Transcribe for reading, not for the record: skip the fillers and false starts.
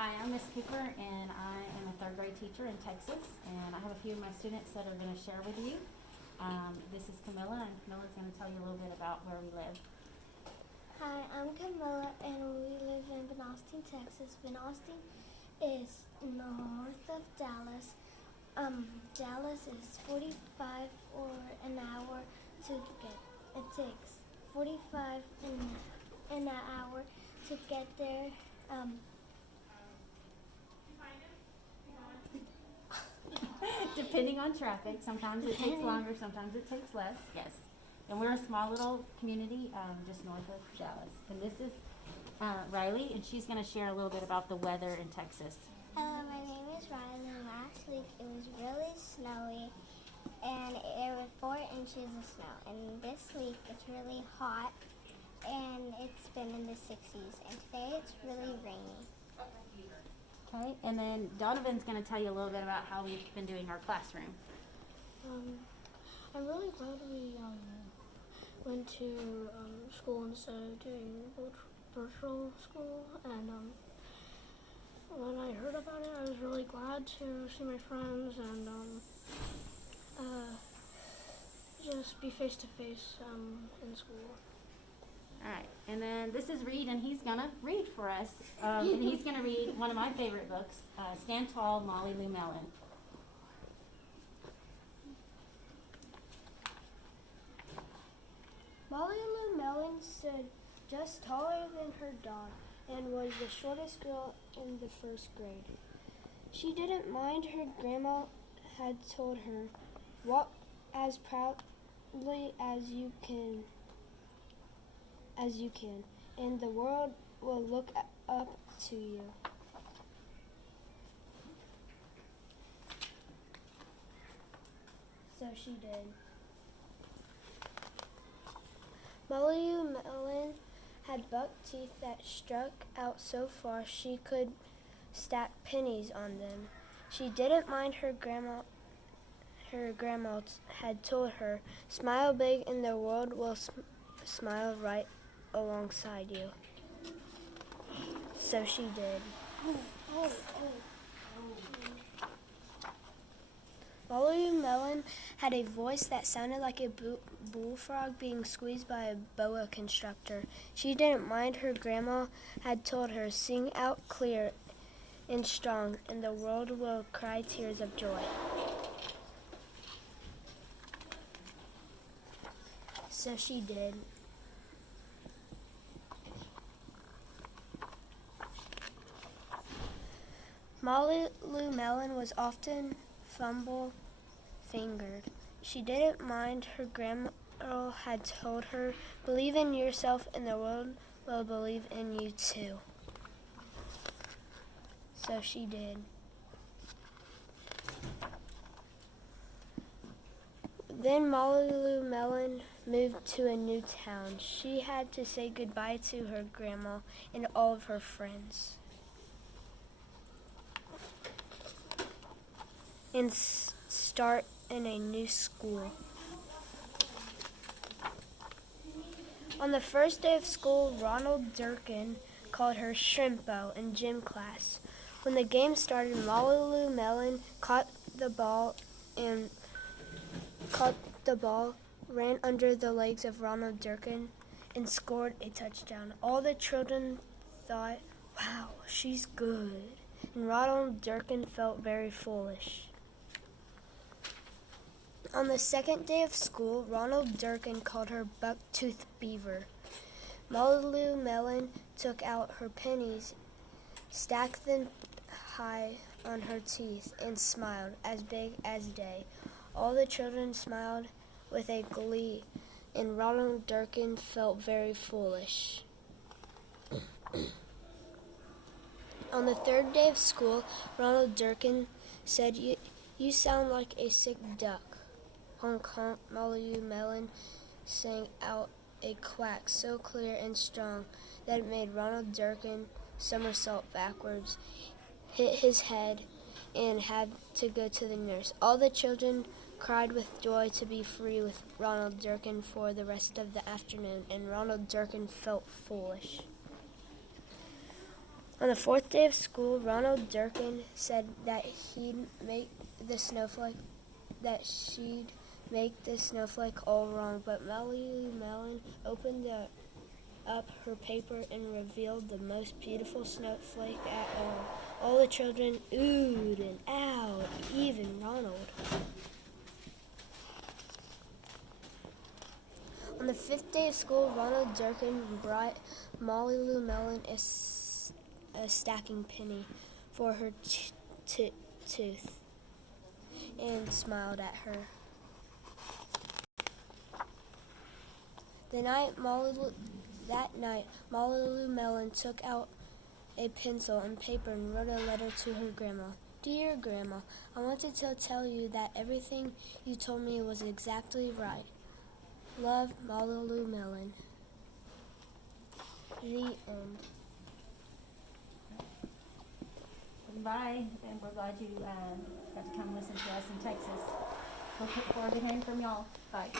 Hi, I'm Miss Cooper, and I am a third grade teacher in Texas, and I have a few of my students that are going to share with you. This is Camilla, and Camilla's going to tell you a little bit about where we live. Hi, I'm Camilla, and we live in Ben Austin, Texas. Ben Austin is north of Dallas. Dallas is 45 or an hour to get. It takes 45 an hour to get there. Depending on traffic, sometimes it takes longer, sometimes it takes less. Yes, and we're a small little community just north of Dallas. And this is Riley, and she's going to share a little bit about the weather in Texas. Hello, my name is Riley. Last week it was really snowy, and there were 4 inches of snow. And this week it's really hot, and it's been in the 60s. And today it's really rainy. Okay, and then Donovan's going to tell you a little bit about how we've been doing our classroom. I'm really glad we went to school instead of doing virtual school, and when I heard about it, I was really glad to see my friends and just be face to face in school. All right, and then this is Reed, and he's gonna read for us, and he's gonna read one of my favorite books, Stand Tall, Molly Lou Mellon. Molly Lou Mellon stood just taller than her dog and was the shortest girl in the first grade. She didn't mind her grandma had told her, "Walk as proudly as you can, and the world will look up to you." So she did. Molly Lou Mellon had buck teeth that struck out so far she could stack pennies on them. She didn't mind her grandma had told her, "Smile big and the world will smile right alongside you." So she did. Molly Lou Mellon had a voice that sounded like a bullfrog being squeezed by a boa constrictor. She didn't mind her grandma had told her, "Sing out clear and strong, and the world will cry tears of joy." So she did. Molly Lou Mellon was often fumble-fingered. She didn't mind her grandma had told her, "Believe in yourself and the world will believe in you too." So she did. Then Molly Lou Mellon moved to a new town. She had to say goodbye to her grandma and all of her friends, and start in a new school. On the first day of school, Ronald Durkin called her Shrimpo in gym class. When the game started, Molly Lou Mellon caught the ball, ran under the legs of Ronald Durkin, and scored a touchdown. All the children thought, "Wow, she's good," and Ronald Durkin felt very foolish. On the second day of school, Ronald Durkin called her Bucktooth Beaver. Molly Lou Mellon took out her pennies, stacked them high on her teeth, and smiled as big as day. All the children smiled with a glee, and Ronald Durkin felt very foolish. On the third day of school, Ronald Durkin said, "You sound like a sick duck." "Honk, honk," Molly Lou Mellon sang out a quack so clear and strong that it made Ronald Durkin somersault backwards, hit his head, and had to go to the nurse. All the children cried with joy to be free with Ronald Durkin for the rest of the afternoon, and Ronald Durkin felt foolish. On the fourth day of school, Ronald Durkin said that he'd make the snowflake, that she'd make the snowflake all wrong, but Molly Lou Melon opened up her paper and revealed the most beautiful snowflake at all. All the children oohed and awed, even Ronald. On the fifth day of school, Ronald Durkin brought Molly Lou Melon a stacking penny for her tooth and smiled at her. That night, Molly Lou Melon took out a pencil and paper and wrote a letter to her grandma. Dear Grandma, I wanted to tell you that everything you told me was exactly right. Love, Molly Lou Melon. The end. Bye, and we're glad you got to come listen to us in Texas. We'll look forward to hearing from y'all. Bye.